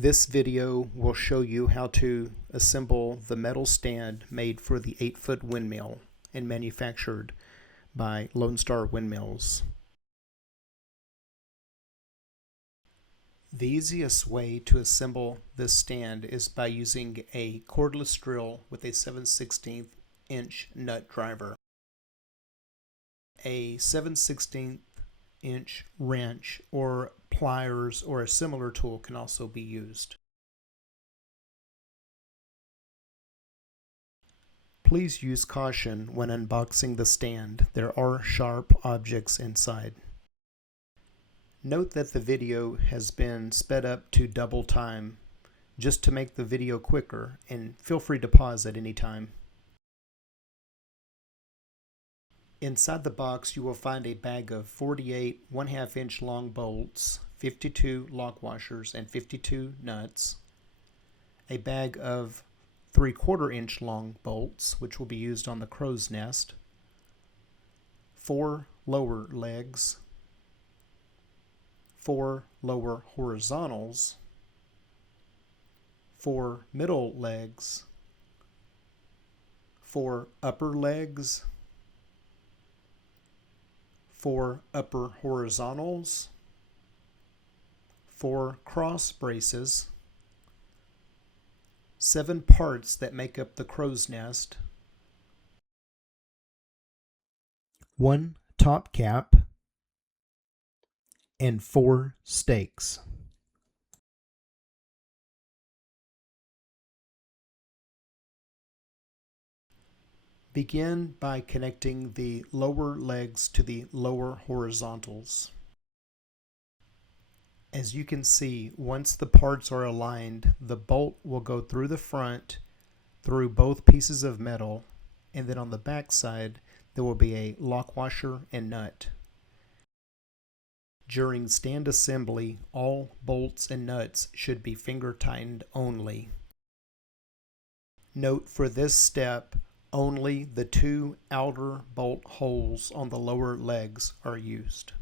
This video will show you how to assemble the metal stand made for the 8-foot windmill and manufactured by Lone Star Windmills. The easiest way to assemble this stand is by using a cordless drill with a 7/16 inch nut driver. A 7/16 inch wrench or pliers or a similar tool can also be used. Please use caution when unboxing the stand. There are sharp objects inside. Note that the video has been sped up to double time just to make the video quicker, and feel free to pause at any time. Inside the box you will find a bag of 48 1/2 inch long bolts, 52 lock washers, and 52 nuts, a bag of 3/4 inch long bolts which will be used on the crow's nest, 4 lower legs, 4 lower horizontals, 4 middle legs, 4 upper legs, 4 upper horizontals, 4 cross braces, 7 parts that make up the crow's nest, 1 top cap, and 4 stakes. Begin by connecting the lower legs to the lower horizontals. As you can see, once the parts are aligned, the bolt will go through the front, through both pieces of metal, and then on the back side there will be a lock washer and nut. During stand assembly, all bolts and nuts should be finger tightened only. Note, for this step, only the 2 outer bolt holes on the lower legs are used.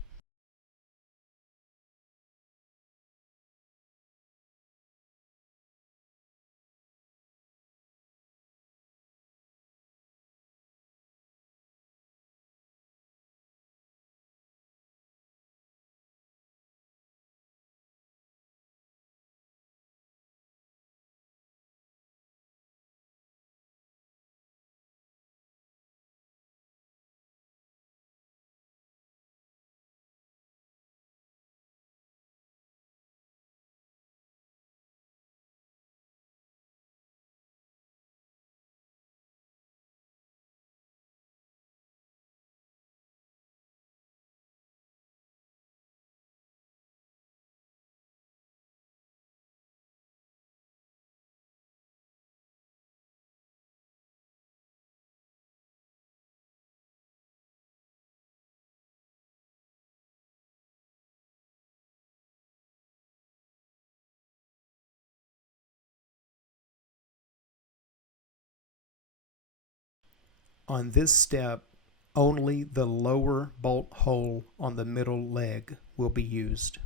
On this step, only the lower bolt hole on the middle leg will be used.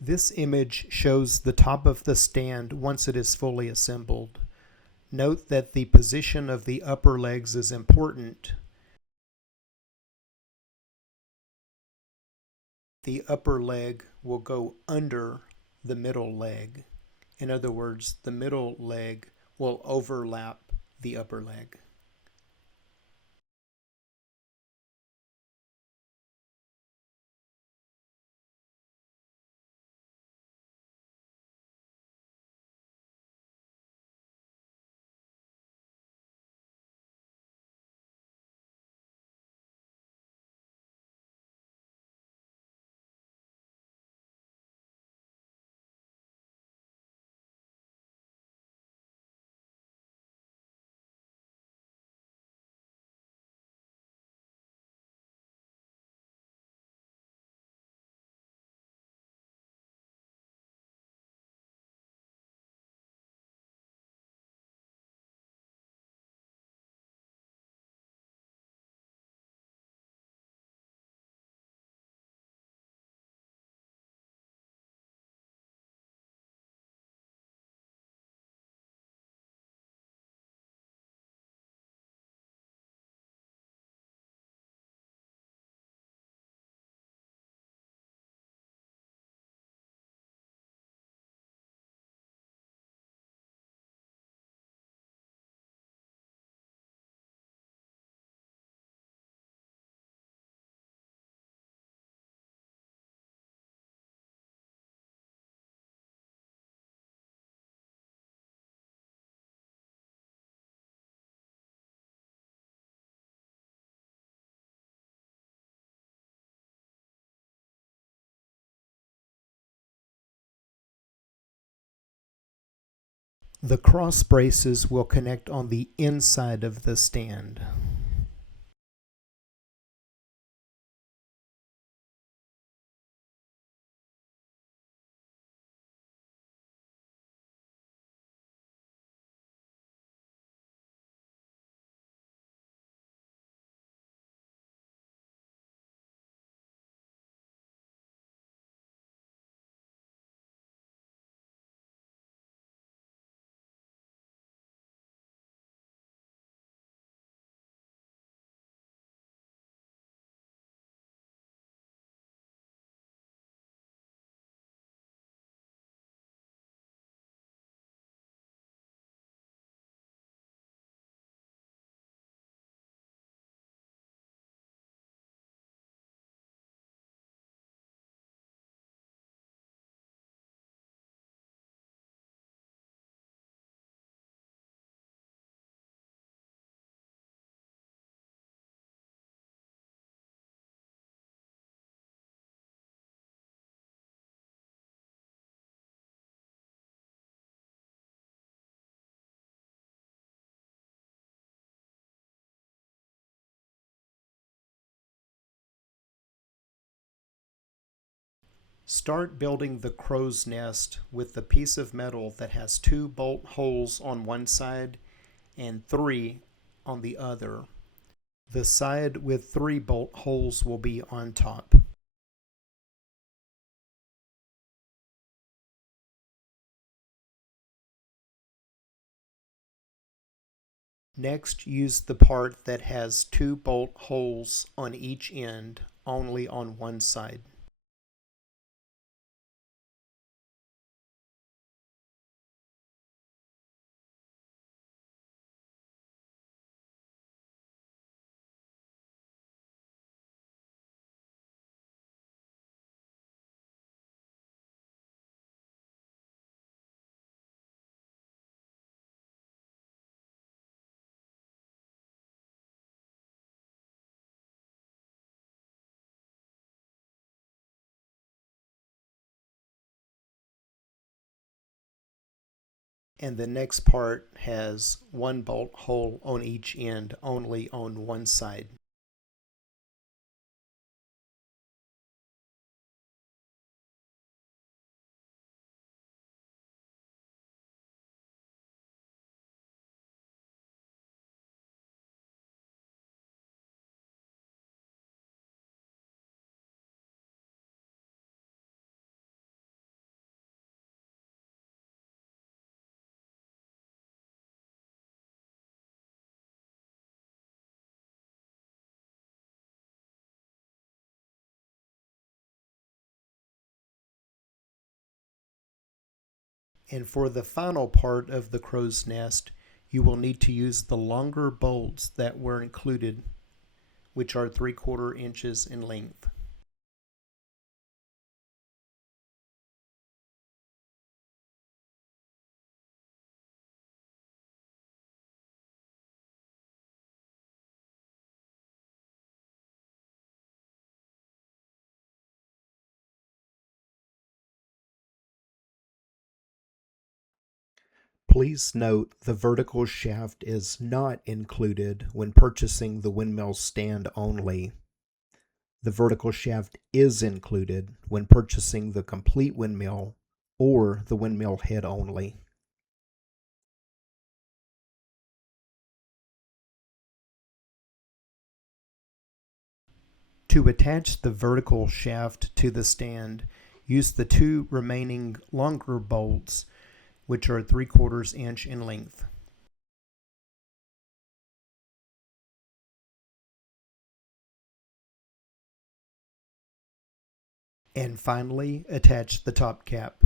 This image shows the top of the stand once it is fully assembled. Note that the position of the upper legs is important. The upper leg will go under the middle leg. In other words, the middle leg will overlap the upper leg. The cross braces will connect on the inside of the stand. Start building the crow's nest with the piece of metal that has 2 bolt holes on one side and 3 on the other. The side with 3 bolt holes will be on top. Next, use the part that has 2 bolt holes on each end, only on one side. And the next part has 1 bolt hole on each end, only on one side. And for the final part of the crow's nest, you will need to use the longer bolts that were included, which are 3/4 inches in length. Please note the vertical shaft is not included when purchasing the windmill stand only. The vertical shaft is included when purchasing the complete windmill or the windmill head only. To attach the vertical shaft to the stand, use the 2 remaining longer bolts, which are 3/4 inch in length. And finally, attach the top cap.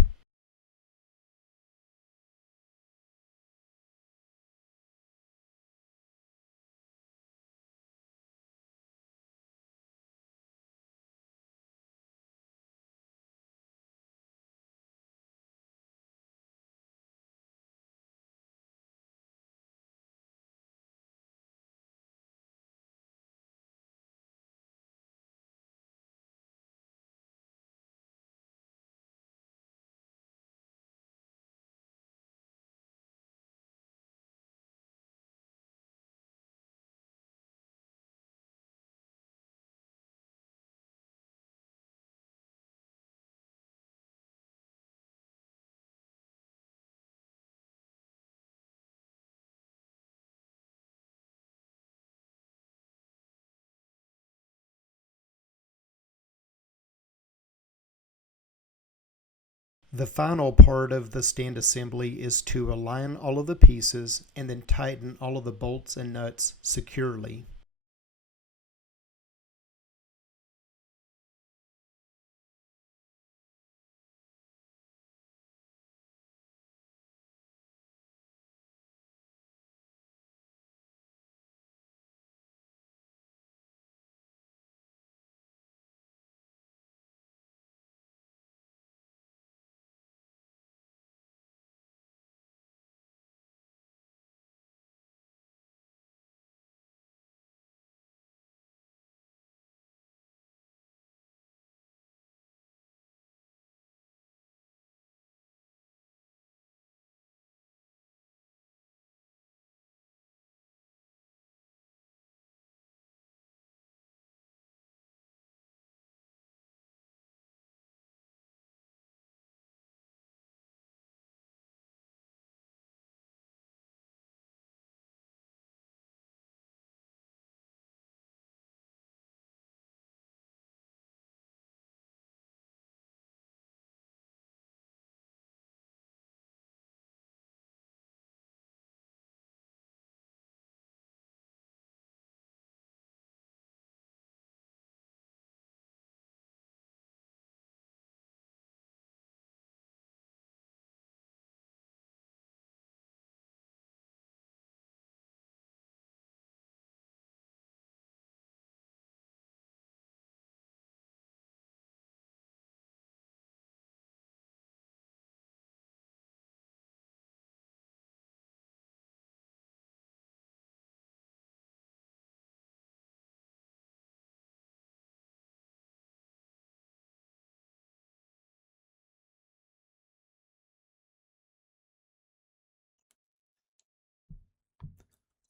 The final part of the stand assembly is to align all of the pieces and then tighten all of the bolts and nuts securely.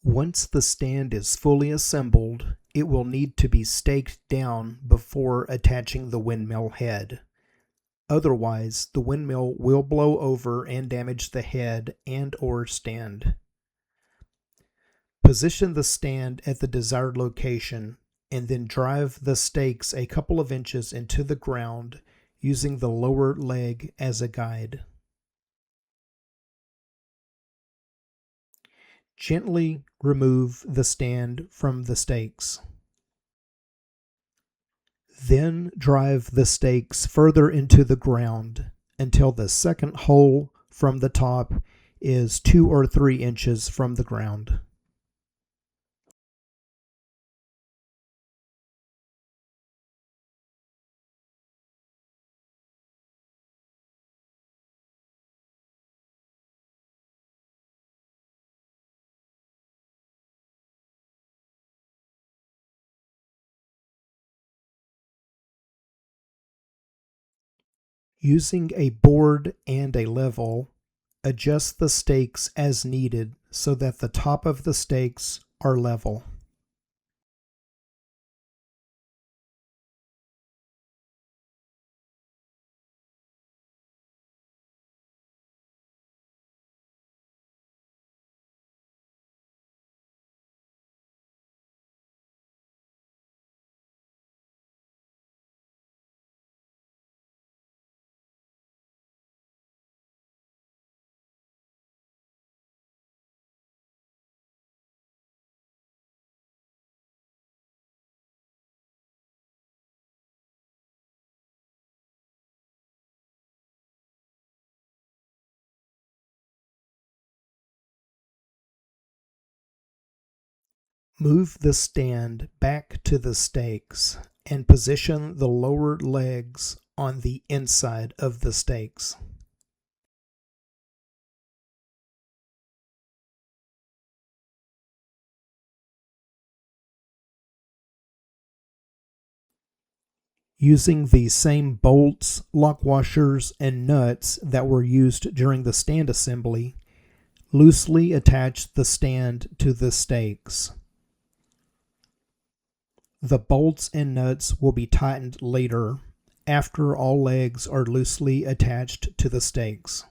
Once the stand is fully assembled, it will need to be staked down before attaching the windmill head. Otherwise, the windmill will blow over and damage the head and/or stand. Position the stand at the desired location and then drive the stakes a couple of inches into the ground using the lower leg as a guide. Gently remove the stand from the stakes. Then drive the stakes further into the ground until the second hole from the top is 2 or 3 inches from the ground. Using a board and a level, adjust the stakes as needed so that the top of the stakes are level. Move the stand back to the stakes and position the lower legs on the inside of the stakes. Using the same bolts, lock washers, and nuts that were used during the stand assembly, loosely attach the stand to the stakes. The bolts and nuts will be tightened later after all legs are loosely attached to the stakes.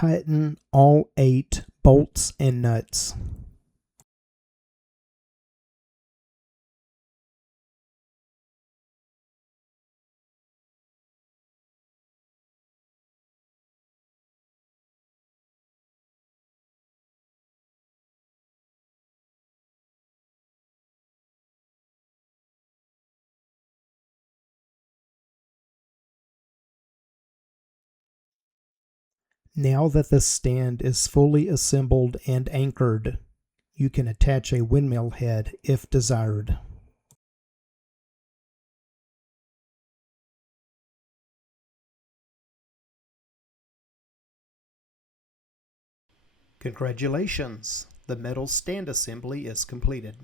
tighten all 8 bolts and nuts. Now that the stand is fully assembled and anchored, you can attach a windmill head if desired. Congratulations! The metal stand assembly is completed.